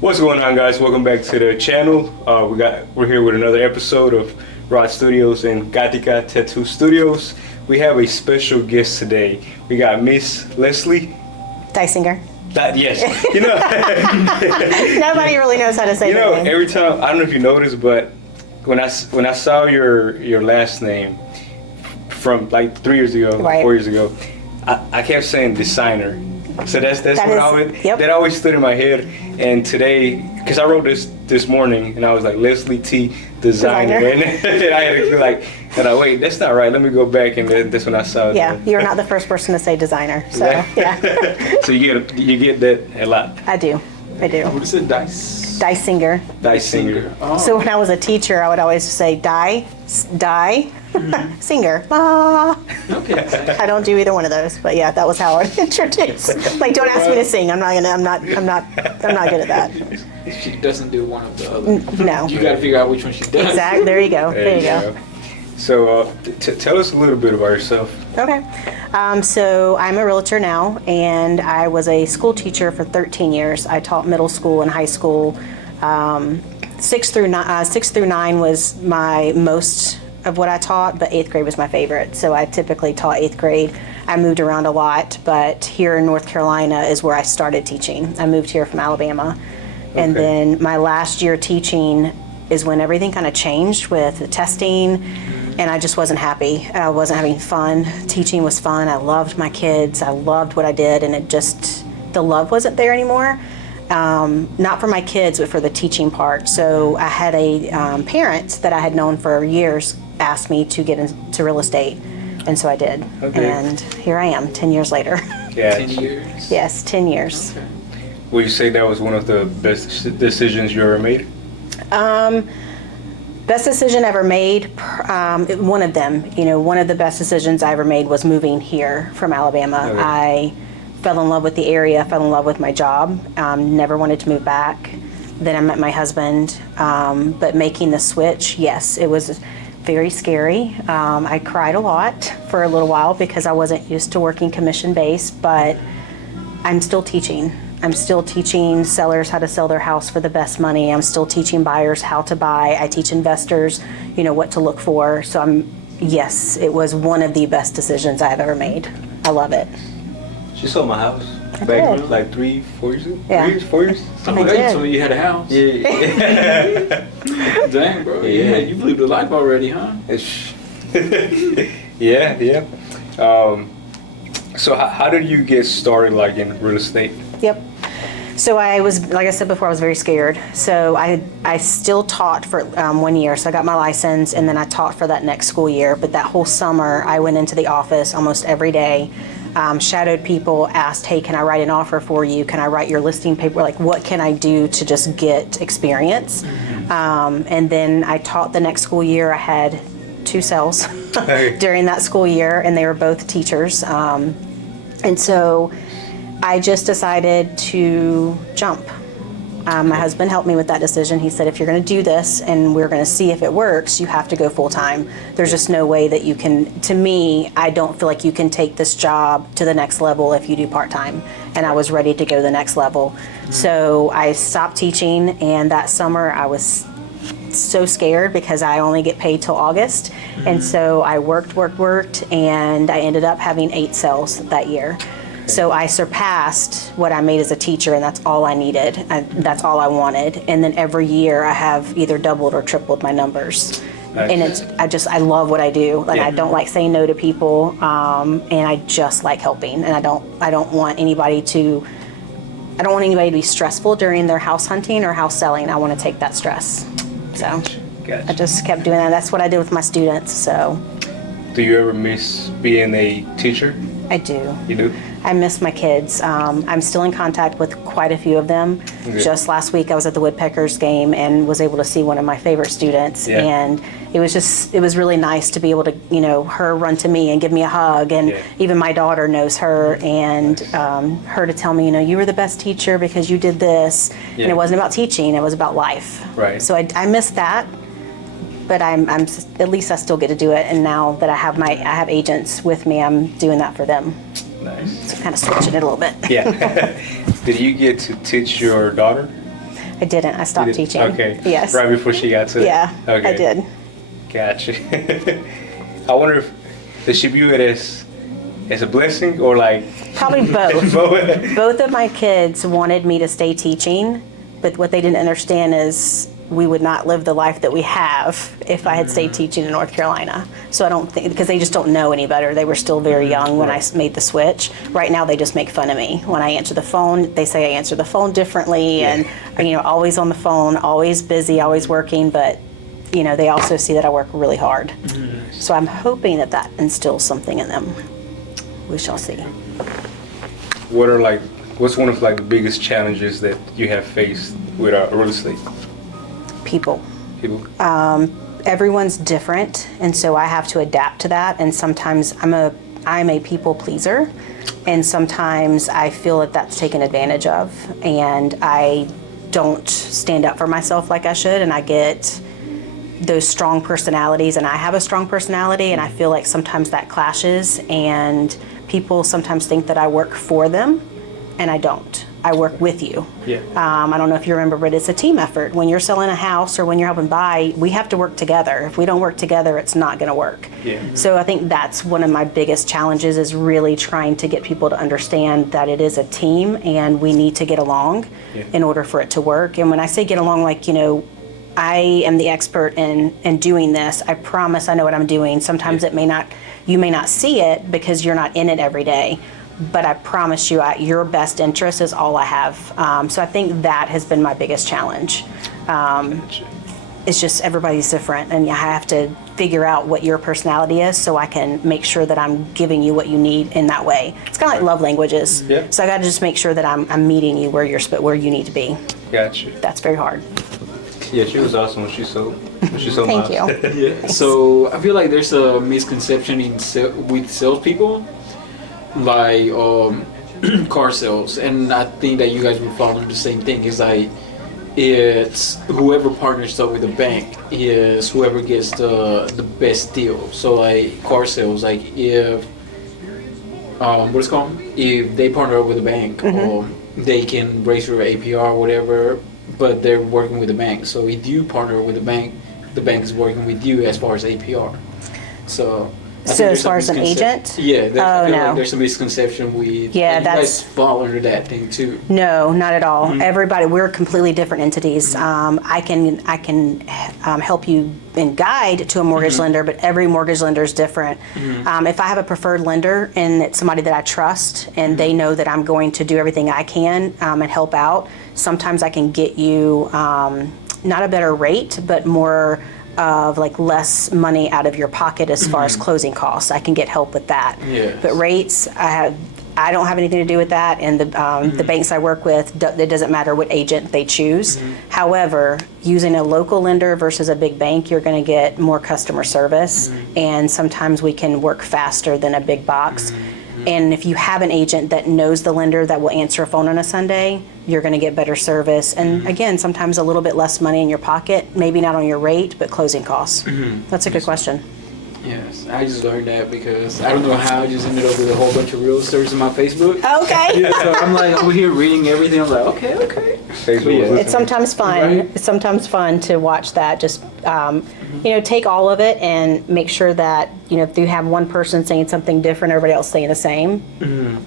What's going on, guys? Welcome back to the channel. We're here with another episode of Rod Studios and Gatica Tattoo Studios. We have a special guest today. We got Miss Leslie Dysinger. Yes, you know. Nobody really knows how to say that. You know, every time, I don't know if you noticed, but when I saw your last name from like 3 years ago, right. 4 years ago, I kept saying Designer. So that's that always stood in my head. And today, because I wrote this morning, and I was like Leslie T Dysinger, and then I had to be like, wait, that's not right. Let me go back, and then that's when I saw it. Yeah, you're not the first person to say designer, so yeah. So you get that a lot. I do. What is it, Dysinger. Dysinger. Oh. So when I was a teacher, I would always say singer. Ah. Okay. I don't do either one of those, but yeah, that was how I introduced. Like, don't ask me to sing. I'm not good at that. She doesn't do one of the other. No. You got to figure out which one she does. Exactly. There you go. There you go. So tell us a little bit about yourself. Okay. So I'm a realtor now, and I was a school teacher for 13 years. I taught middle school and high school. 6 through 9 was my most of what I taught, but 8th grade was my favorite. So I typically taught 8th grade. I moved around a lot, but here in North Carolina is where I started teaching. I moved here from Alabama. Okay. And then my last year teaching is when everything kind of changed with the testing, and I just wasn't happy. I wasn't having fun. Teaching was fun. I loved my kids. I loved what I did, and the love wasn't there anymore. Not for my kids, but for the teaching part. So I had a parent that I had known for years asked me to get into real estate, and so I did. Okay. And here I am, 10 years later. Yeah. 10 years? Yes, 10 years. Okay. Would you say that was one of the best decisions you ever made? Best decision ever made, one of them. One of the best decisions I ever made was moving here from Alabama. Okay. I fell in love with the area, fell in love with my job, never wanted to move back. Then I met my husband, but making the switch, yes, it was very scary. I cried a lot for a little while because I wasn't used to working commission-based, but I'm still teaching. I'm still teaching sellers how to sell their house for the best money. I'm still teaching buyers how to buy. I teach investors, what to look for. So yes, it was one of the best decisions I've ever made. I love it. She sold my house back like 3, 4 years ago. Yeah. 4 years. Oh, you told me you had a house. Yeah. Dang, bro. Yeah, you believe the life already, huh? Yeah. So how did you get started, like in real estate? Yep. So I was, like I said before, I was very scared. So I still taught for 1 year. So I got my license, and then I taught for that next school year. But that whole summer, I went into the office almost every day, shadowed people, asked, hey, can I write an offer for you? Can I write your listing paper? Like, what can I do to just get experience? Mm-hmm. And then I taught the next school year. I had 2 sales during that school year, and they were both teachers. And so I just decided to jump. My husband helped me with that decision. He said, if you're going to do this and we're going to see if it works, you have to go full time. There's just no way that you can, to me, I don't feel like you can take this job to the next level if you do part time. And I was ready to go to the next level. So I stopped teaching, and that summer I was so scared because I only get paid till August. And so I worked, and I ended up having 8 sales that year. So I surpassed what I made as a teacher, and that's all I needed. That's all I wanted. And then every year I have either doubled or tripled my numbers. Nice. And I love what I do. Like, yeah. I don't like saying no to people, and I just like helping. And I don't want anybody to be stressful during their house hunting or house selling. I want to take that stress. So gotcha. I just kept doing that. That's what I did with my students. So. Do you ever miss being a teacher? I do. You do? I miss my kids. I'm still in contact with quite a few of them. Okay. Just last week I was at the Woodpeckers game and was able to see one of my favorite students. Yeah. And it was really nice to be able to, her run to me and give me a hug. And yeah. Even my daughter knows her, and nice. Her to tell me, you were the best teacher because you did this. Yeah. And it wasn't about teaching, it was about life. Right. So I miss that. But I'm at least I still get to do it. And now that I have agents with me, I'm doing that for them. Nice. So kind of switching it a little bit. Yeah. Did you get to teach your daughter? I didn't. I stopped teaching. Okay. Yes. Right before she got to it? Yeah, Okay. I did. Gotcha. I wonder if does she view it as a blessing or like Probably both. Both of my kids wanted me to stay teaching, but what they didn't understand is we would not live the life that we have if I had stayed teaching in North Carolina. So I don't think, because they just don't know any better. They were still very young when I made the switch. Right now they just make fun of me. When I answer the phone, they say I answer the phone differently and, always on the phone, always busy, always working, but, they also see that I work really hard. So I'm hoping that instills something in them. We shall see. What's one of the biggest challenges that you have faced with real estate? People. Everyone's different, and so I have to adapt to that. And sometimes I'm a people pleaser, and sometimes I feel that that's taken advantage of, and I don't stand up for myself like I should, and I get those strong personalities, and I have a strong personality, and I feel like sometimes that clashes, and people sometimes think that I work for them, and I don't. I work with you. Yeah. I don't know if you remember, but it's a team effort. When you're selling a house or when you're helping buy, we have to work together. If we don't work together, it's not going to work. Yeah. So I think that's one of my biggest challenges is really trying to get people to understand that it is a team and we need to get along in order for it to work. And when I say get along, I am the expert in doing this. I promise I know what I'm doing. Sometimes you may not see it because you're not in it every day. But I promise you, your best interest is all I have. So I think that has been my biggest challenge. It's just everybody's different, and I have to figure out what your personality is so I can make sure that I'm giving you what you need in that way. It's kind of like love languages. Yeah. So I got to just make sure that I'm meeting you where you need to be. Gotcha. That's very hard. Yeah, she was awesome when she sold. Thank you. Yeah. So I feel like there's a misconception with salespeople. Like car sales, and I think that you guys would follow the same thing. It's whoever partners up with the bank is whoever gets the best deal. So car sales, if what's it called? If they partner up with a bank, they can raise your APR or whatever, but they're working with the bank. So if you partner with the bank is working with you as far as APR. So as far as an agent? Yeah, I feel no. like there's a misconception with. Yeah, you guys fall under that thing too. No, not at all. Everybody, we're completely different entities. I can help you and guide to a mortgage lender, but every mortgage lender is different. If I have a preferred lender and it's somebody that I trust and they know that I'm going to do everything I can and help out, sometimes I can get you not a better rate, but more of less money out of your pocket as far as closing costs. I can get help with that. Yes. But rates, I don't have anything to do with that, and the banks I work with, it doesn't matter what agent they choose. However, using a local lender versus a big bank, you're going to get more customer service, and sometimes we can work faster than a big box. And if you have an agent that knows the lender that will answer a phone on a Sunday, you're going to get better service. And again, sometimes a little bit less money in your pocket, maybe not on your rate, but closing costs. That's a good question. Yes, I just learned that because I don't know how I just ended up with a whole bunch of realtors in my Facebook. Okay. Yeah, so I'm over here reading everything. I'm like, okay. Facebook. It's sometimes fun. Right. It's sometimes fun to watch that. Just take all of it and make sure that if you have one person saying something different, everybody else saying the same.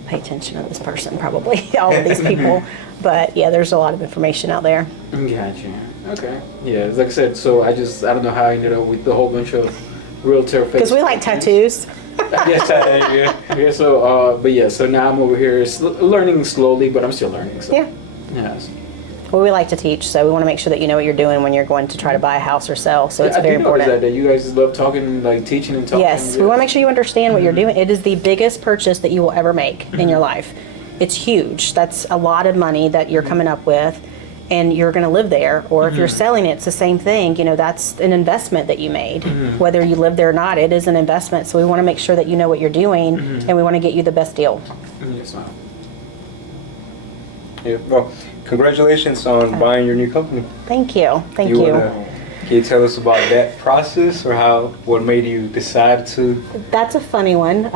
Pay attention to this person, probably all of these people. But yeah, there's a lot of information out there. Gotcha. Okay. Yeah, like I said, so I don't know how I ended up with a whole bunch of realtor. Because we like tattoos. Yes, yeah. So now I'm over here learning slowly, but I'm still learning. So. Yeah. Yes. Well, we like to teach, so we want to make sure that you know what you're doing when you're going to try to buy a house or sell. So it's very important. That you guys love talking, teaching and talking. Yes, we want to make sure you understand what you're doing. It is the biggest purchase that you will ever make in your life. It's huge. That's a lot of money that you're coming up with, and you're going to live there. Or if you're selling it, it's the same thing. That's an investment that you made. Whether you live there or not, it is an investment. So we want to make sure that you know what you're doing, and we want to get you the best deal. Yes, ma'am. Yeah. Well, congratulations on buying your new company. Thank you. Thank you. Can you tell us about that process, or what made you decide to? That's a funny one.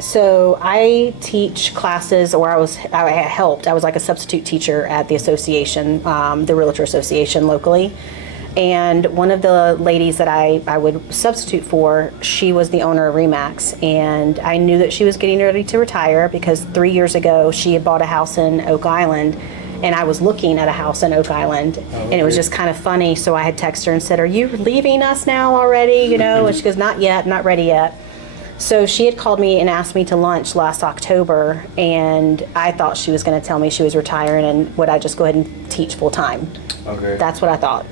So I teach classes, or I helped. I was like a substitute teacher at the association, the Realtor Association locally. And one of the ladies that I would substitute for, she was the owner of Remax. And I knew that she was getting ready to retire because 3 years ago she had bought a house in Oak Island. And I was looking at a house in Oak Island. And it was just kind of funny. So I had texted her and said, "Are you leaving us now already?" And she goes, "Not yet, not ready yet." So she had called me and asked me to lunch last October. And I thought she was going to tell me she was retiring and would I just go ahead and teach full time. Okay. That's what I thought.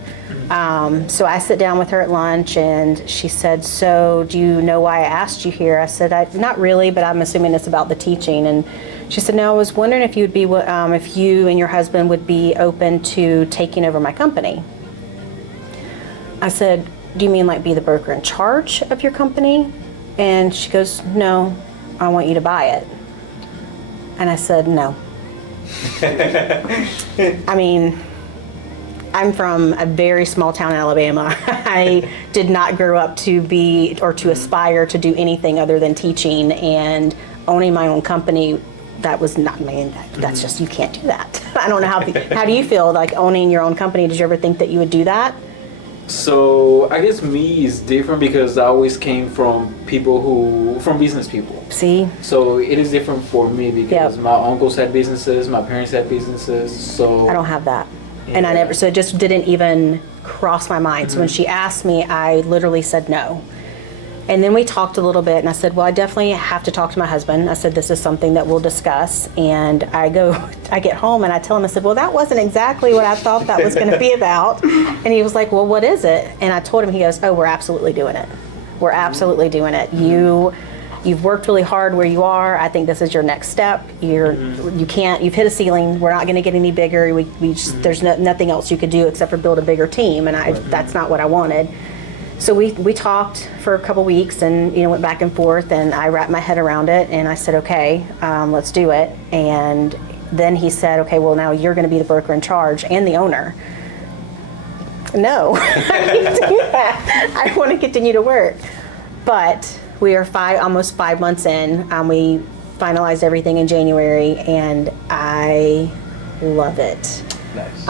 So I sit down with her at lunch and she said, "So do you know why I asked you here?" I said, "Not really, but I'm assuming it's about the teaching." And she said, "No, I was wondering if you'd be, if you and your husband would be open to taking over my company." I said, "Do you mean like be the broker in charge of your company?" And she goes, "No, I want you to buy it." And I said, "No." I mean, I'm from a very small town in Alabama. I did not grow up to be or to aspire to do anything other than teaching, and owning my own company. That was not me. That's just, you can't do that. I don't know how do you feel like owning your own company? Did you ever think that you would do that? So I guess me is different because I always came from business people. See? So it is different for me because my uncles had businesses, my parents had businesses. So I don't have that. And so it just didn't even cross my mind. So when she asked me, I literally said no. And then we talked a little bit and I said, "Well, I definitely have to talk to my husband." I said, "This is something that we'll discuss." And I get home and I tell him, I said, "Well, that wasn't exactly what I thought that was going to be about." And he was like, "Well, what is it?" And I told him, he goes, "Oh, we're absolutely doing it. We're absolutely doing it. You've worked really hard where you are. I think this is your next step. You've hit a ceiling. We're not going to get any bigger. There's nothing else you could do except for build a bigger team." And that's not what I wanted. So we talked for a couple weeks and went back and forth, and I wrapped my head around it and I said, "Okay, let's do it." And then he said, "Okay, well, now you're going to be the broker in charge and the owner." No, I can't do that. I want to continue to work. But we are almost 5 months in. We finalized everything in January, and I love it. Nice.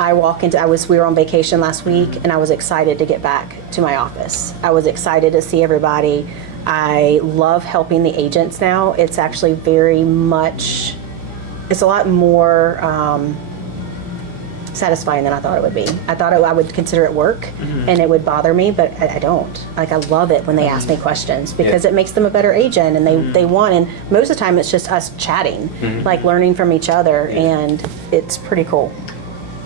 We were on vacation last week, and I was excited to get back to my office. I was excited to see everybody. I love helping the agents now. It's actually it's a lot more satisfying than I thought it would be. I thought I would consider it work and it would bother me, but I don't. Like, I love it when they ask me questions because it makes them a better agent, and they want, and most of the time it's just us chatting, like learning from each other, and it's pretty cool.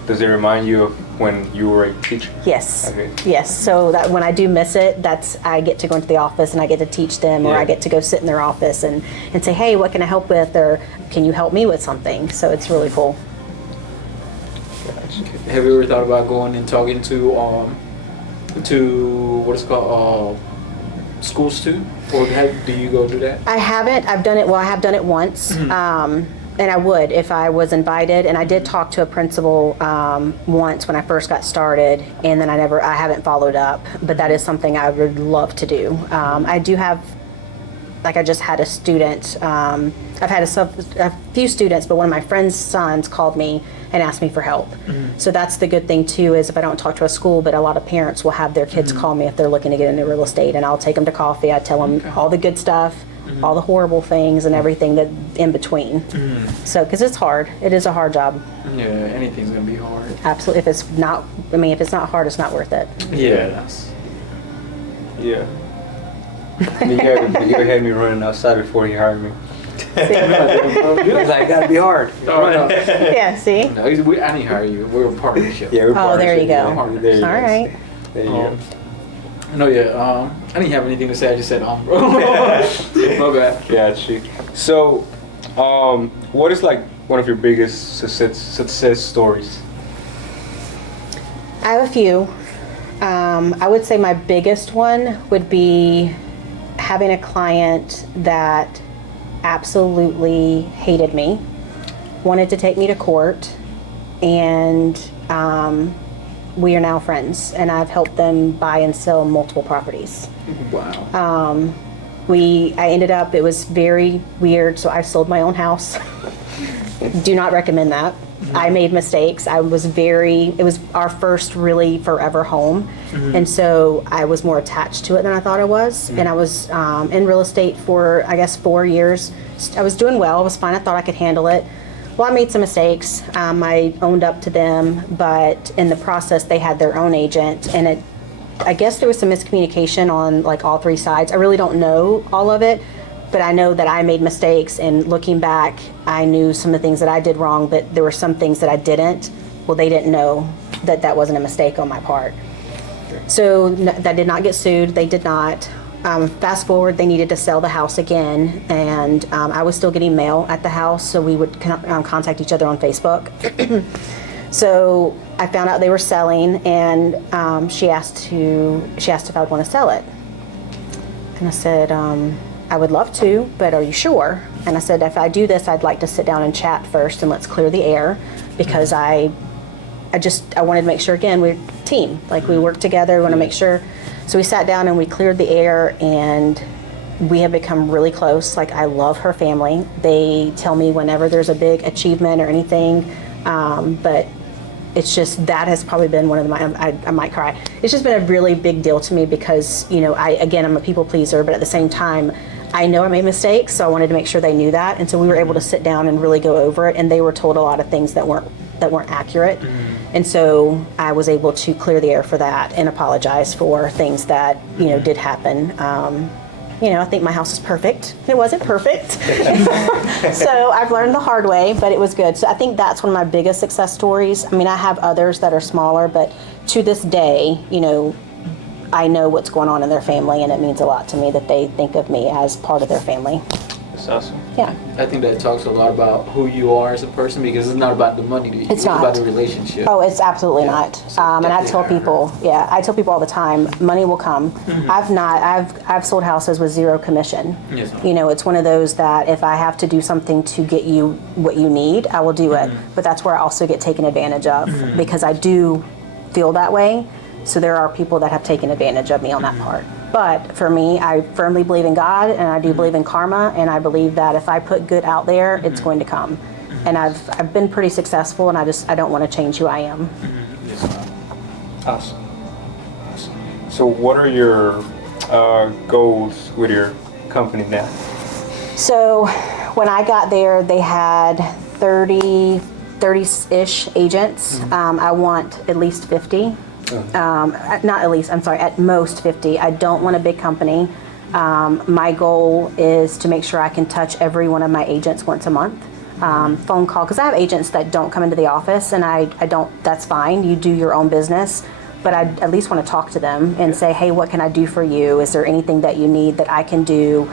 Does it remind you of when you were a teacher? Yes. Okay. Yes. So that when I do miss it, I get to go into the office and I get to teach them, or I get to go sit in their office and say, "Hey, what can I help with?" Or "Can you help me with something?" So it's really cool. Gotcha. Have you ever thought about going and talking to what is called schools too, or do you go do that? I haven't. I've done it. Well, I have done it once. And I would if I was invited. And I did talk to a principal once when I first got started, and then I haven't followed up. But that is something I would love to do. I do have, like, I just had a student. I've had a few students, but one of my friend's sons called me and asked me for help. So that's the good thing too, is if I don't talk to a school, but a lot of parents will have their kids call me if they're looking to get into real estate, and I'll take them to coffee. I tell them all the good stuff, all the horrible things, and everything that in between. So, because it's hard. It is a hard job. Yeah, anything's gonna be hard. Absolutely. If it's not hard, it's not worth it. Yeah. Yeah. You had me running outside before he hired me. He was like, "Gotta be hard." Yeah, see? No, I didn't hire you. We're a partnership. Yeah, we're there you go. There you All right. There you go. No, I didn't have anything to say. I just said, bro. My bad. Gotcha. So, what is like one of your biggest success stories? I have a few. I would say my biggest one would be having a client that absolutely hated me, wanted to take me to court, and we are now friends, and I've helped them buy and sell multiple properties. Wow. I ended up, it was very weird, so I sold my own house. Do not recommend that. I made mistakes. It was our first really forever home. And so I was more attached to it than I thought I was. And I was in real estate for, I guess, 4 years. I was doing well. I was fine. I thought I could handle it. Well, I made some mistakes. I owned up to them, but in the process, they had their own agent, and I guess there was some miscommunication on like all three sides. I really don't know all of it, but I know that I made mistakes, and looking back, I knew some of the things that I did wrong, but there were some things that I didn't. Well, they didn't know that that wasn't a mistake on my part. So that did not get sued. They did not. Fast forward, they needed to sell the house again, and I was still getting mail at the house, so we would contact each other on Facebook. So I found out they were selling, and she asked if I would want to sell it. And I said, I would love to, but are you sure? And I said, if I do this, I'd like to sit down and chat first, and let's clear the air, because I wanted to make sure, again, we're a team. Like, we work together, we want to make sure. So we sat down and we cleared the air, and we have become really close. Like, I love her family. They tell me whenever there's a big achievement or anything, but it's just, that has probably been one of the, I might cry. It's just been a really big deal to me because, I'm a people pleaser, but at the same time, I know I made mistakes, so I wanted to make sure they knew that. And so we were able to sit down and really go over it, and they were told a lot of things that weren't accurate. And so I was able to clear the air for that and apologize for things that, did happen. I think my house is perfect. It wasn't perfect. So I've learned the hard way, but it was good. So I think that's one of my biggest success stories. I mean, I have others that are smaller, but to this day, I know what's going on in their family, and it means a lot to me that they think of me as part of their family. That's awesome. Yeah. I think that talks a lot about who you are as a person, because it's not about the money. It's not about the relationship. Oh, it's absolutely not. So And I tell people, I tell people all the time, money will come. I've sold houses with zero commission. Yes. It's one of those that if I have to do something to get you what you need, I will do it. But that's where I also get taken advantage of, because I do feel that way. So there are people that have taken advantage of me on that part. But for me, I firmly believe in God, and I do believe in karma, and I believe that if I put good out there, it's going to come. And I've been pretty successful, and I don't want to change who I am. Awesome. So what are your goals with your company now? So when I got there, they had 30-ish agents. I want at least 50. At most 50. I don't want a big company. My goal is to make sure I can touch every one of my agents once a month. Phone call, because I have agents that don't come into the office, and I don't, that's fine. You do your own business, but I at least want to talk to them and say, hey, what can I do for you? Is there anything that you need that I can do?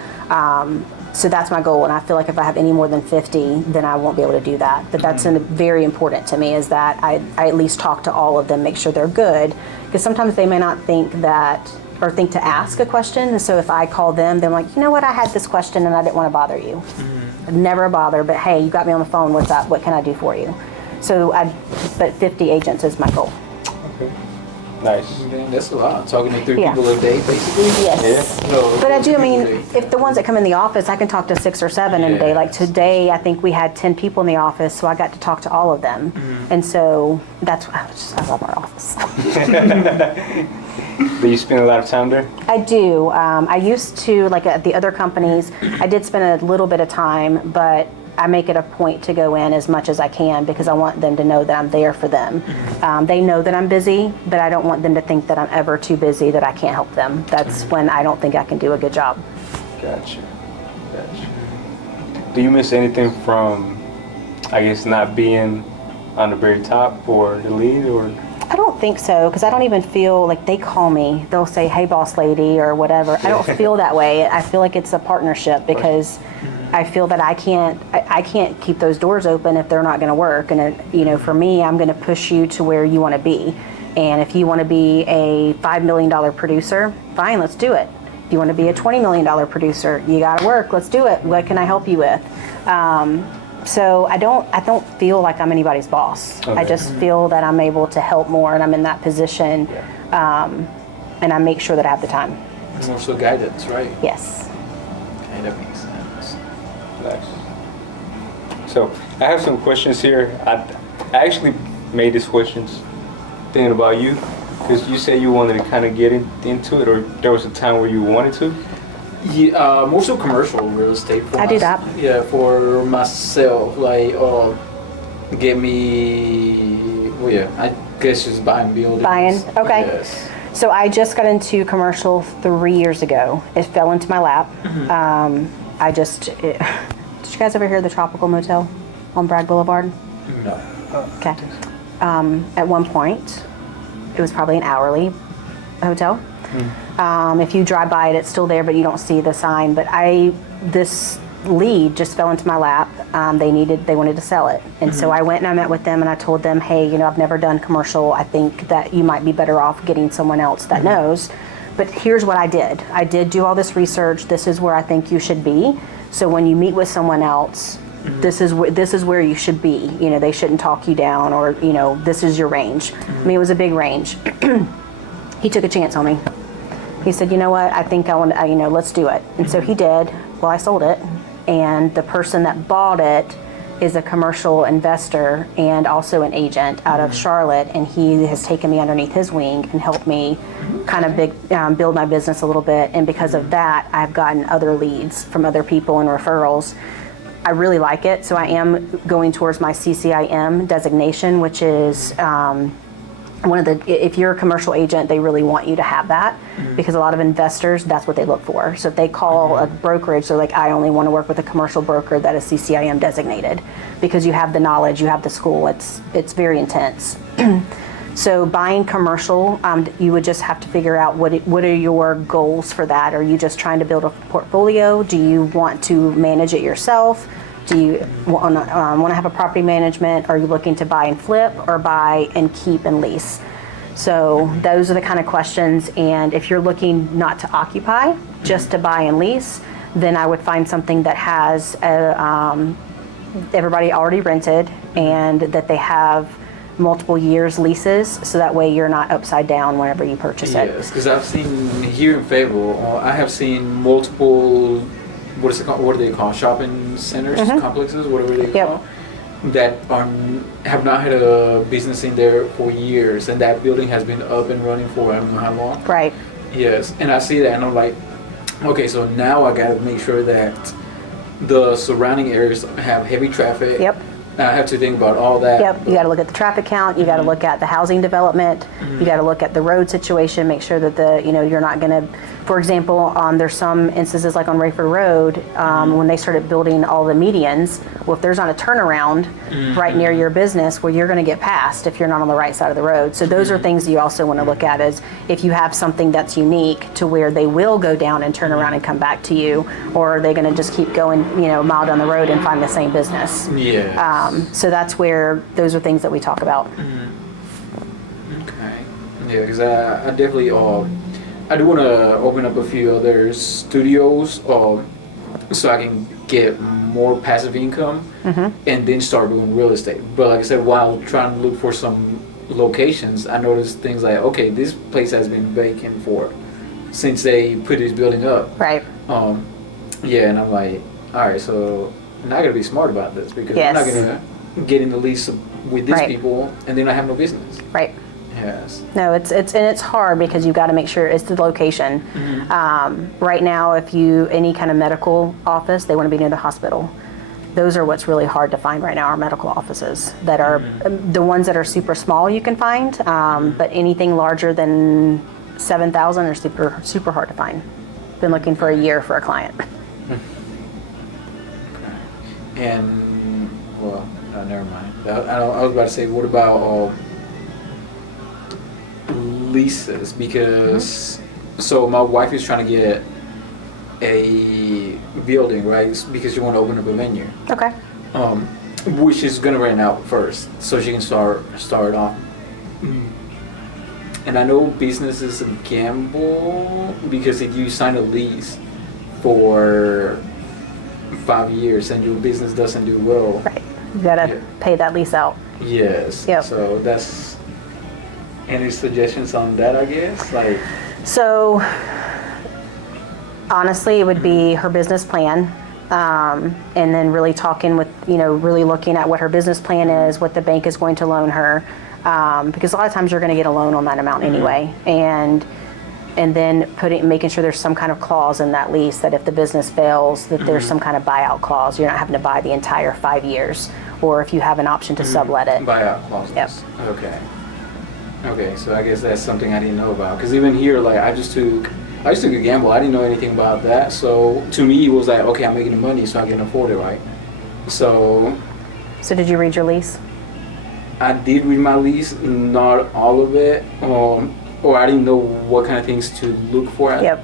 So that's my goal, and I feel like if I have any more than 50, then I won't be able to do that. But that's very important to me, is that I at least talk to all of them, make sure they're good, because sometimes they may not think that, or think to ask a question. And so if I call them, they're like, you know what, I had this question and I didn't want to bother you. Never a bother, but hey, you got me on the phone, what's up, what can I do for you? So but 50 agents is my goal. Okay. Nice. Man, that's a lot. Talking to 3 people a day, basically. Yes. Yeah. No, but I do. I mean, if the ones that come in the office, I can talk to 6 or 7 in a day. Like today, I think we had 10 people in the office, so I got to talk to all of them. And so that's I love our office. Do you spend a lot of time there? I do. I used to, like at the other companies, I did spend a little bit of time, but I make it a point to go in as much as I can, because I want them to know that I'm there for them. They know that I'm busy, but I don't want them to think that I'm ever too busy that I can't help them. That's when I don't think I can do a good job. Gotcha. Do you miss anything from, I guess, not being on the very top or the lead, or? I don't think so, because I don't even feel like they call me. They'll say, hey, boss lady, or whatever. I don't feel that way. I feel like it's a partnership, because I feel that I can't keep those doors open if they're not going to work. And for me, I'm going to push you to where you want to be. And if you want to be a $5 million producer, fine, let's do it. If you want to be a $20 million producer, you got to work. Let's do it. What can I help you with? So I don't feel like I'm anybody's boss. Okay. I just feel that I'm able to help more, and I'm in that position, and I make sure that I have the time. More so guidance, right? Yes. Okay, that makes sense. Nice. So I have some questions here. I actually made these questions thinking about you, because you said you wanted to kind of get into it, or there was a time where you wanted to. Yeah, more so commercial real estate. I do that. Yeah, for myself, like, get me. Well, yeah, I guess just buying buildings. Buying, okay. Yes. So I just got into commercial 3 years ago. It fell into my lap. Did you guys ever hear of the Tropical Motel on Bragg Boulevard? No. Okay. At one point, it was probably an hourly hotel. If you drive by it, it's still there, but you don't see the sign. But this lead just fell into my lap. They wanted to sell it. And so I went and I met with them and I told them, hey, I've never done commercial. I think that you might be better off getting someone else that knows. But here's what I did. I did do all this research. This is where I think you should be. So when you meet with someone else, this is where you should be. They shouldn't talk you down, or, this is your range. I mean, it was a big range. He took a chance on me. He said, you know what, I think I want to, let's do it. And so he did. Well, I sold it. And the person that bought it is a commercial investor and also an agent out of Charlotte. And he has taken me underneath his wing and helped me kind of build my business a little bit. And because of that, I've gotten other leads from other people and referrals. I really like it. So I am going towards my CCIM designation, which is if you're a commercial agent, they really want you to have that, because a lot of investors, that's what they look for. So if they call a brokerage, they're like, I only want to work with a commercial broker that is CCIM designated, because you have the knowledge, you have the school. It's very intense. So buying commercial, you would just have to figure out what are your goals for that. Are you just trying to build a portfolio? Do you want to manage it yourself? Do you want to have a property management? Are you looking to buy and flip, or buy and keep and lease? So those are the kind of questions. And if you're looking not to occupy, just to buy and lease, then I would find something that has everybody already rented, and that they have multiple years leases, so that way you're not upside down whenever you purchase it. Yes, because I've seen here in Fayetteville, I have seen multiple, what do they call, shopping centers, complexes, whatever they call, that have not had a business in there for years, and that building has been up and running for I don't know how long. Right. Yes, and I see that and I'm like, okay, so now I gotta make sure that the surrounding areas have heavy traffic. Yep. I have to think about all that. Yep, you got to look at the traffic count. You got to look at the housing development. You got to look at the road situation. Make sure that you're not going to. For example, there's some instances like on Rayford Road when they started building all the medians. Well, if there's not a turnaround right near your business, well, you're going to get passed if you're not on the right side of the road. So those are things you also want to look at, is if you have something that's unique to where they will go down and turn around and come back to you, or are they going to just keep going, a mile down the road and find the same business? Yeah. So that's where those are things that we talk about. Okay. Yeah, because I definitely I do want to open up a few other studios so I can get more passive income and then start doing real estate. But like I said, while trying to look for some locations, I noticed things like, okay, this place has been vacant since they put this building up. Right. Yeah, and I'm like, all right, so now I got to be smart about this, because I'm not going to get in the lease with these people and then I have no business. Right. Yes. No, it's hard, because you've got to make sure it's the location. Right now, if any kind of medical office, they want to be near the hospital. Those are what's really hard to find right now, are medical offices that are the ones that are super small you can find, but anything larger than 7,000 are super, super hard to find. Been looking for a year for a client. And, well, never mind. I was about to say, what about leases? Because, so my wife is trying to get a building, right? Because you want to open up a venue. Okay. Which is going to rent out first, so she can start off. And I know business is a gamble, because if you sign a lease for 5 years and your business doesn't do well, right, You gotta pay that lease out. Yes. Yep. So that's any suggestions on that, I guess? Like, so honestly, it would be her business plan. And then really talking with, really looking at what her business plan is, what the bank is going to loan her. Because a lot of times you're going to get a loan on that amount anyway. And then making sure there's some kind of clause in that lease that if the business fails, that there's some kind of buyout clause. You're not having to buy the entire 5 years. Or if you have an option to sublet it. Buyout clauses. Yep. Okay, so I guess that's something I didn't know about. Because even here, like, I just took a gamble. I didn't know anything about that. So to me, it was like, okay, I'm making the money, so I can afford it, right? So did you read your lease? I did read my lease, not all of it. Or I didn't know what kind of things to look for. Yep.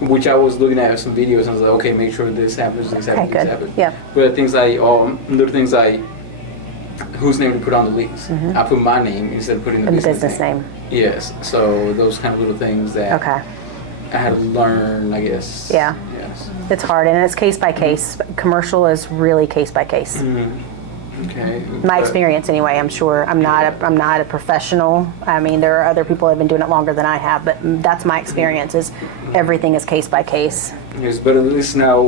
Which I was looking at some videos and I was like, okay, make sure this happens, this happens, Okay, this good. happens. Yep. But things like, little things like, whose name to put on the lease. I put my name instead of putting the business name. Yes. So those kind of little things that I had to learn, I guess. Yeah. Yes. It's hard, and it's case by case. Commercial is really case by case. Okay. My experience, anyway. I'm sure I'm not a professional. I mean, there are other people that have been doing it longer than I have, but that's my experience. Is everything is case by case. Yes, but at least now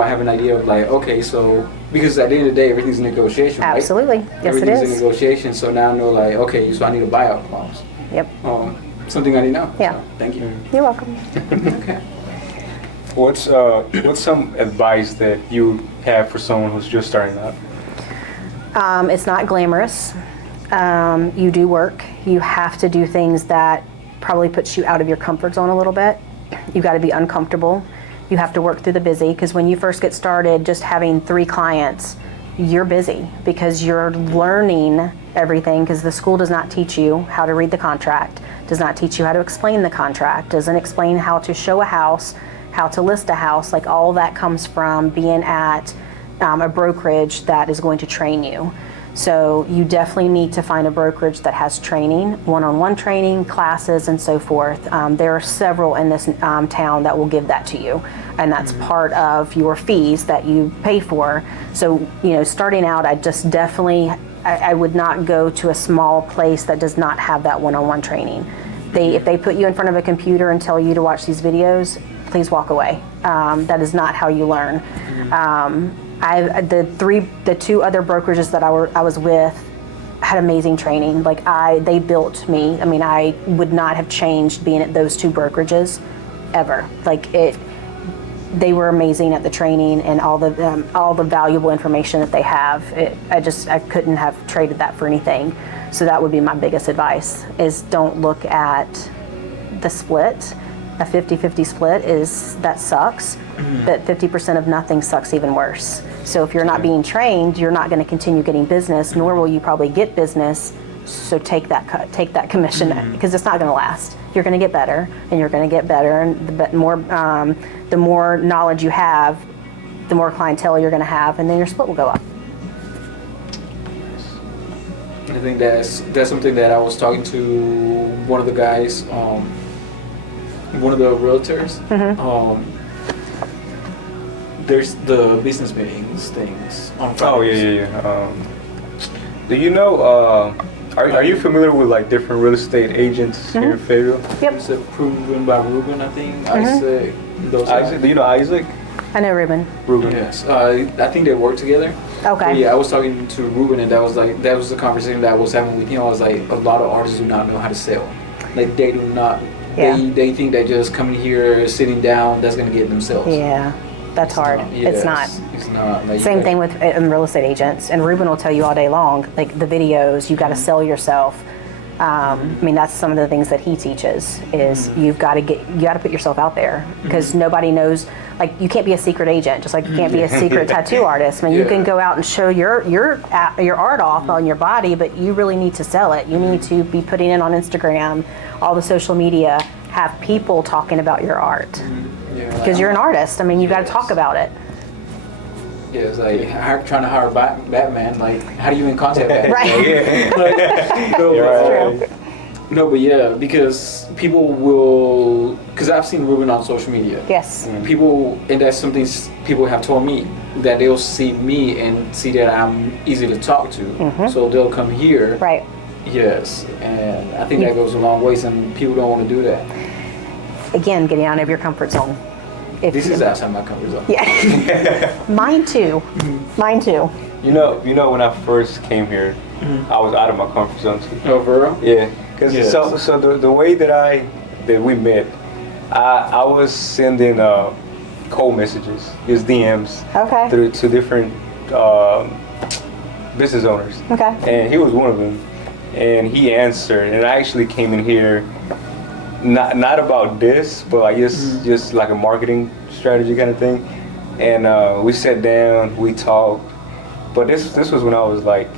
I have an idea of like, okay, so because at the end of the day, everything's a negotiation, right? Absolutely. Yes, Everything's it is. a negotiation. So now I know, like, okay, so I need a buyout clause. Yep. Something I didn't know. Yeah. So, thank you. You're welcome. Okay. What's some advice that you have for someone who's just starting out? It's not glamorous. You do work. You have to do things that probably puts you out of your comfort zone a little bit. You got to be uncomfortable. You have to work through the busy, because when you first get started, just having 3 clients, you're busy because you're learning everything, because the school does not teach you how to read the contract, does not teach you how to explain the contract, doesn't explain how to show a house, how to list a house. Like, all that comes from being at a brokerage that is going to train you. So you definitely need to find a brokerage that has training, one-on-one training, classes, and so forth. There are several in this town that will give that to you, and that's part of your fees that you pay for. So, starting out, I would not go to a small place that does not have that one-on-one training. If they put you in front of a computer and tell you to watch these videos, please walk away. That is not how you learn. The 2 other brokerages that I was with had amazing training. Like, they built me. I mean, I would not have changed being at those 2 brokerages ever. Like, they were amazing at the training and all the valuable information that they have. I couldn't have traded that for anything. So that would be my biggest advice: is don't look at the split. A 50-50 split that sucks, but 50% of nothing sucks even worse. So if you're not being trained, you're not going to continue getting business, nor will you probably get business. So take that commission, because it's not going to last. You're going to get better, and you're going to get better, and the more knowledge you have, the more clientele you're going to have, and then your split will go up. I think that's something that I was talking to one of the guys. One of the realtors. There's the business meetings things on Fridays. Oh yeah. Do you know? Are you familiar with like different real estate agents here in Fayetteville? Yep. It's proven by Ruben, I think. Isaac. Isaac. Do you know Isaac? I know Ruben. Yes. I think they work together. Okay. But yeah, I was talking to Ruben, and that was the conversation that I was having with him. I was like, a lot of artists do not know how to sell. Like, they do not. Yeah. They think that just coming here, sitting down, that's going to get themselves. Yeah, that's hard. It's not. It's not. Like, Same thing with real estate agents. And Ruben will tell you all day long, like, the videos, you got to sell yourself. I mean, that's some of the things that he teaches is you got to put yourself out there, because nobody knows. Like, you can't be a secret agent, just like you can't be a secret tattoo artist. I mean, you can go out and show your art off on your body, but you really need to sell it. You need to be putting it on Instagram, all the social media, have people talking about your art, because you're an artist. I mean, you got to talk about it. Yeah, it's like trying to hire Batman. Like, how do you even contact Batman? Right. No, but yeah, because people will. Because I've seen Ruben on social media. Yes. People, and that's something people have told me. that they'll see me and see that I'm easy to talk to. So they'll come here. Right. Yes, and I think that goes a long ways, and people don't want to do that. Again, getting out of your comfort zone. This is outside my comfort zone. Yeah. Mine too. Mine too. You know, when I first came here, I was out of my comfort zone too. Oh, for real? Yeah, because so the way that we met, I was sending cold messages, his DMs, to different business owners. Okay. And he was one of them, and he answered, and I actually came in here. Not about this, but I guess just like a marketing strategy kind of thing. And we sat down, we talked. But this was when I was like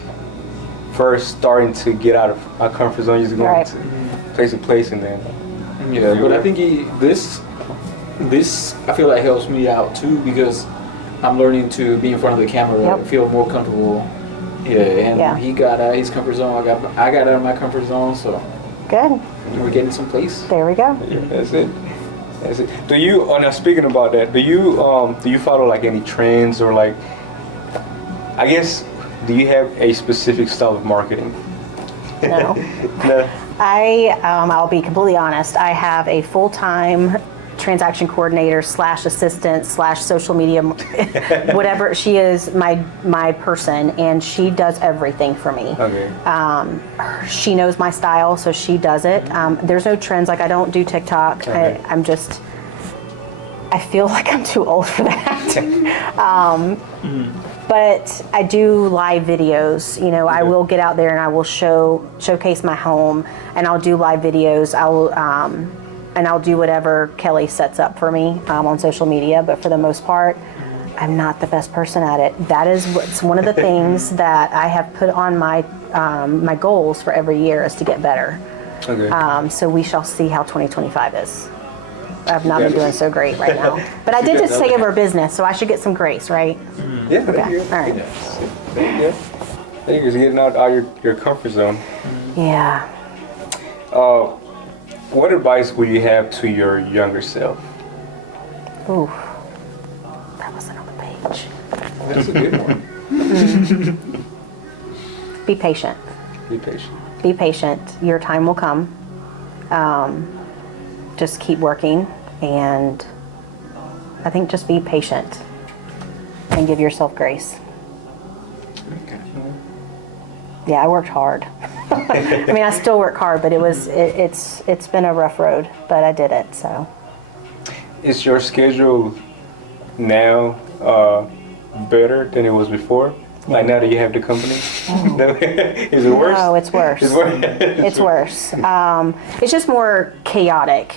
first starting to get out of my comfort zone, just going to place to place, and then. Yeah, but I think this I feel like helps me out too, because I'm learning to be in front of the camera, feel more comfortable. Yeah, and he got out of his comfort zone. I got out of my comfort zone, so. Good. We're getting someplace. There we go. Yeah, that's it. Do you? Now speaking about that, do you follow like any trends, or like? I guess, do you have a specific style of marketing? No. No. I'll be completely honest. I have a full-time transaction coordinator / assistant / social media, whatever. She is my person, and she does everything for me. Okay. She knows my style, so she does it. There's no trends. Like, I don't do TikTok. Okay. I feel like I'm too old for that. But I do live videos. You know, I will get out there and I will showcase my home, and I'll do live videos. I'll do whatever Kelly sets up for me on social media. But for the most part, I'm not the best person at it. That is one of the things that I have put on my my goals for every year, is to get better. Okay. So we shall see how 2025 is. I've not been doing so great right now. But I did just take over business, so I should get some grace, right? Yeah. Okay. All right. Yeah. I think you're getting out your comfort zone. Yeah. What advice would you have to your younger self? Ooh. That wasn't on the page. That's a good one. Be patient. Be patient. Be patient. Your time will come. Just keep working, and I think just be patient and give yourself grace. Okay. Yeah, I worked hard. I mean, I still work hard, but it's been a rough road, but I did it. So. Is your schedule now better than it was before? Like now that you have the company? No. Is it worse? No, it's worse. It's worse. It's worse. It's just more chaotic.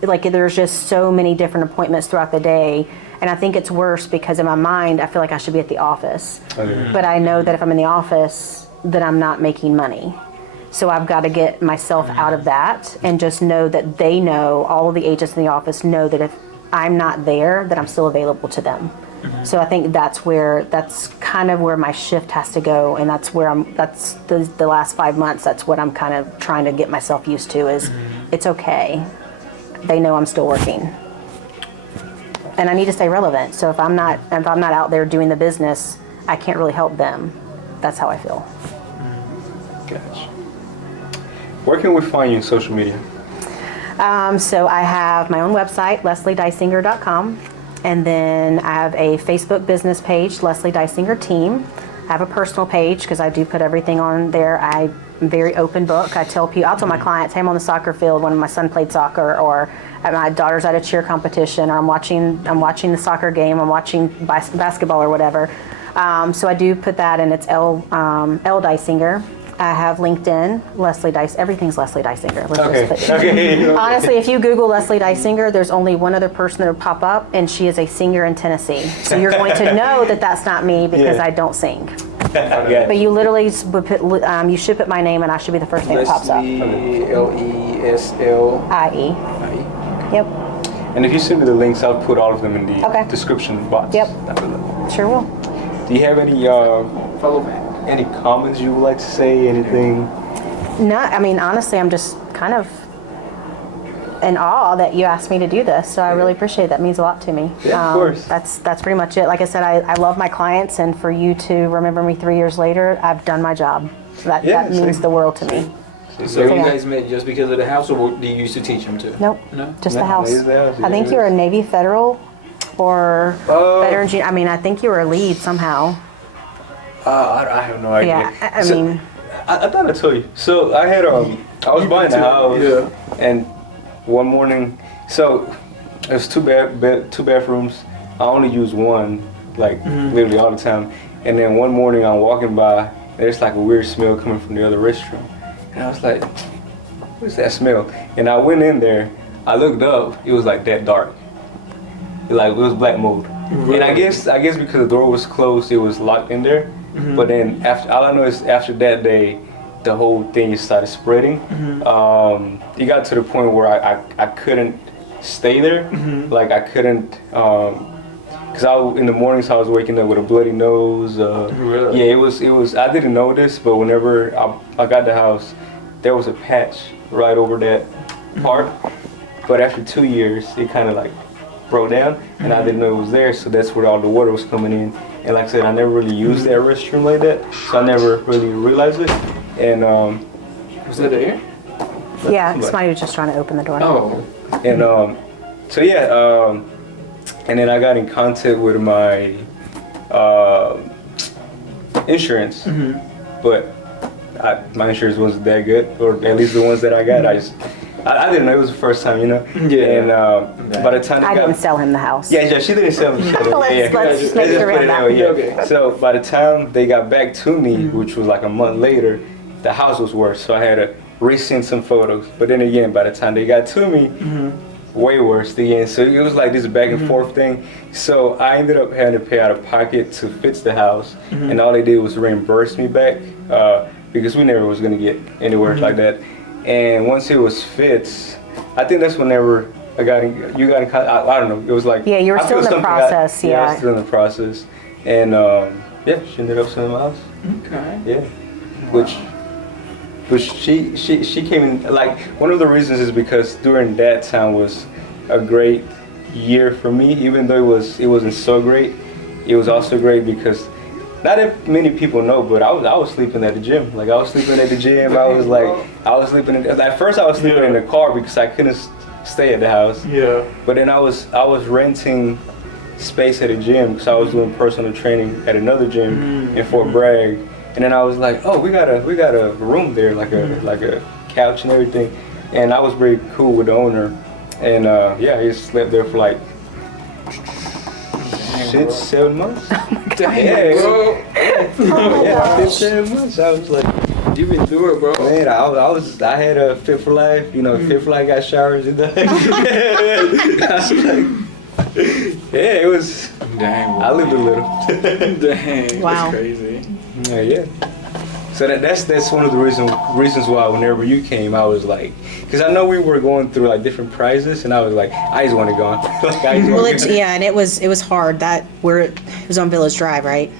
Like, there's just so many different appointments throughout the day. And I think it's worse because in my mind, I feel like I should be at the office. Okay. But I know that if I'm in the office, then I'm not making money. So I've got to get myself out of that and just know that they know, all of the agents in the office know that if I'm not there, that I'm still available to them. So I think that's kind of where my shift has to go, and that's the last 5 months, that's what I'm kind of trying to get myself used to, is it's okay. They know I'm still working. And I need to stay relevant. So if I'm not out there doing the business, I can't really help them. That's how I feel. Gotcha. Where can we find you on social media? So I have my own website, LeslieDysinger.com. And then I have a Facebook business page, Leslie Dysinger Team. I have a personal page because I do put everything on there. I'm very open book. I'll tell my clients, hey, I'm on the soccer field when my son played soccer, or my daughter's at a cheer competition, or I'm watching the soccer game, I'm watching basketball or whatever. So I do put that, and it's L Dysinger. I have LinkedIn, Leslie Dysinger. Everything's Leslie Dysinger. Okay. Honestly, if you Google Leslie Dysinger, there's only one other person that will pop up, and she is a singer in Tennessee. So you're going to know that that's not me, because I don't sing. But you literally you should put my name, and I should be the first thing that pops up. Leslie. Yep. And if you send me the links, I'll put all of them in the description box. Yep. Sure will. Do you have any Follow back. any comments you would like to say? Anything? No, I mean, honestly, I'm just kind of in awe that you asked me to do this. So I really appreciate it. That means a lot to me. Yeah, of course. That's pretty much it. Like I said, I love my clients, and for you to remember me 3 years later, I've done my job. So that means the world to me. So you guys met just because of the house, or do you used to teach them too? Nope. No? Just the house. I think yeah. you were a Navy Federal or veteran. I mean, I think you were a lead somehow. I have no idea. Yeah, I mean, I thought I told you. So I had I was buying the house, and one morning, so it was two bathrooms. I only used one, like literally all the time. And then one morning I'm walking by, there's like a weird smell coming from the other restroom, and I was like, "What's that smell?" And I went in there. I looked up. It was like that dark. Like it was black mold. Really? And I guess because the door was closed, it was locked in there. But then after, all I know is after that day, the whole thing just started spreading. It got to the point where I couldn't stay there. Like I couldn't, because in the mornings I was waking up with a bloody nose. Really? Yeah, it was. I didn't know this, but whenever I got the house, there was a patch right over that part. But after 2 years, it kind of like broke down, and I didn't know it was there. So that's where all the water was coming in. And like I said, I never really used that restroom like that, so I never really realized it. And was that there? yeah, somebody was just trying to open the door. Oh. And so yeah, and then I got in contact with my insurance, but my insurance wasn't that good, or at least the ones that I got, I didn't know. It was the first time, you know. Yeah. And by the time I didn't sell him the house. Yeah, she didn't sell me. Let's make it around that. Yeah. Okay. So by the time they got back to me, which was like a month later, the house was worse. So I had to resend some photos. But then again, by the time they got to me, way worse again. So it was like this back and forth thing. So I ended up having to pay out of pocket to fix the house, and all they did was reimburse me back because we never was gonna get anywhere like that. And once it was fixed, I think that's whenever you got in contact. I don't know. It was like you were still in the process. I was still in the process, and she ended up selling my house. Okay. Yeah, which she came in, like, one of the reasons is because during that time was a great year for me. Even though it wasn't so great, it was also great because not that many people know, but I was sleeping at the gym. Like I was sleeping at the gym. I was sleeping at first I was sleeping in the car because I couldn't stay at the house. Yeah. But then I was renting space at a gym because I was doing personal training at another gym in Fort Bragg. And then I was like, oh, we got a room there, like a couch and everything. And I was very cool with the owner. And I just slept there for like 7 months. Dang, bro. Yeah, 7 months. I was like, you've been through it, bro. Man, I had a Fit for Life. You know, Fit for Life got showers and that. I was like, yeah, it was. Dang, bro. I lived a little. Dang, wow. That's crazy. Yeah. So that's one of the reasons why whenever you came, I was like, because I know we were going through like different prizes, and I was like, I just want to go. And it was hard. It was on Village Drive, right?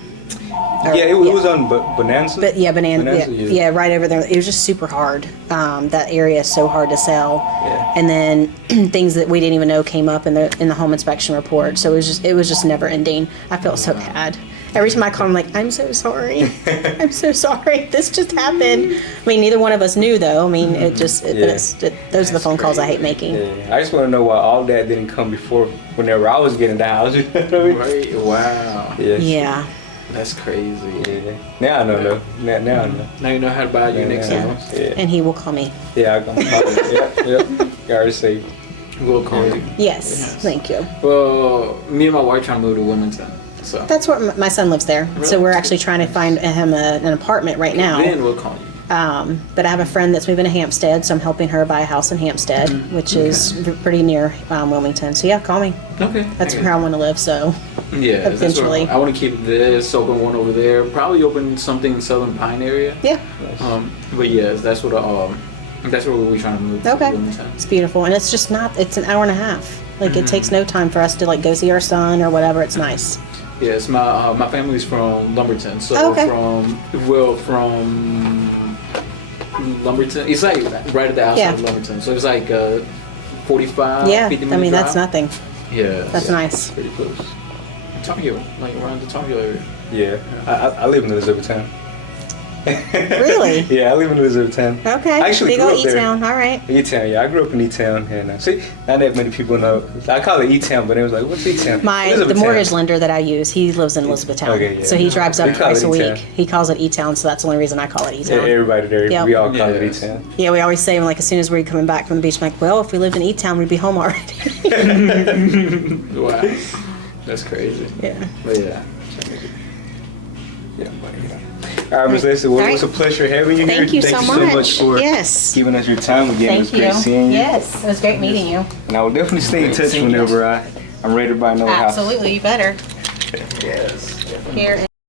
It was on Bonanza. But Bonanza, yeah, right over there. It was just super hard. That area is so hard to sell. Yeah. And then things that we didn't even know came up in the home inspection report. So it was just never ending. I felt so bad. Every time I call, I'm like, I'm so sorry. I'm so sorry. This just happened. I mean, neither one of us knew, though. I mean, those are the phone calls I hate making. Yeah. I just want to know why all that didn't come before whenever I was getting the house. You know what I mean? Right. Wow. Yes. Yeah. That's crazy. Yeah. Now I know, though. Now I know. Now you know how to buy your next house. Yeah. And he will call me. Yeah, I'm calling. Yep. You already say. We'll call you. Yes. Thank you. Well, me and my wife trying to move to Wilmington. So. That's where my son lives there. Really? So we're actually trying to find him an apartment right now. Then we'll call you. But I have a friend that's moving to Hampstead, so I'm helping her buy a house in Hampstead, which is pretty near Wilmington. So yeah, call me. Okay. That's where I want to live. So yeah, eventually I want to keep this, open one over there. Probably open something in Southern Pine area. Yeah. But yes, that's what we're trying to move. Okay. To Wilmington. It's beautiful, and it's just not. It's an hour and a half. Like it takes no time for us to like go see our son or whatever. It's nice. Yes, my family's from Lumberton, so from Lumberton. It's like right at the outside of Lumberton, so it's like 45, Yeah, 50 I minute mean, that's drive. nothing. Yeah. That's nice. Pretty close. Tar Heel, like around the Tar Heel area. Yeah, I live in Elizabethtown. Really? Yeah, I live in Elizabethtown. Okay. I actually Big grew old up there. E-Town. All right. E-Town, yeah, I grew up in E-Town, and see, not that many people know. I call it E-Town, but it was like, what's E-Town? The mortgage lender that I use, he lives in Elizabethtown. Okay, yeah. So he drives up We call it twice a week. E-Town. He calls it E-Town, so that's the only reason I call it Yeah, E-Town. everybody there, Yep. we all call it Yes. E-Town. Yeah, we always say, like, as soon as we're coming back from the beach, I'm like, well, if we lived in E-Town, we'd be home already. Wow. That's crazy. Yeah. But yeah. Yeah, but, all right, Ms. Lacey, well, it was a pleasure having you here. Thank you so much. For Yes. giving us your time again. It was Thank great you. seeing you. Yes, it was great meeting you. And I will definitely stay in touch whenever I'm ready to buy another house. Absolutely, you better. Yes. Here.